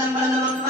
திருச்சிற்றம்பலம் பார்வதி பதையே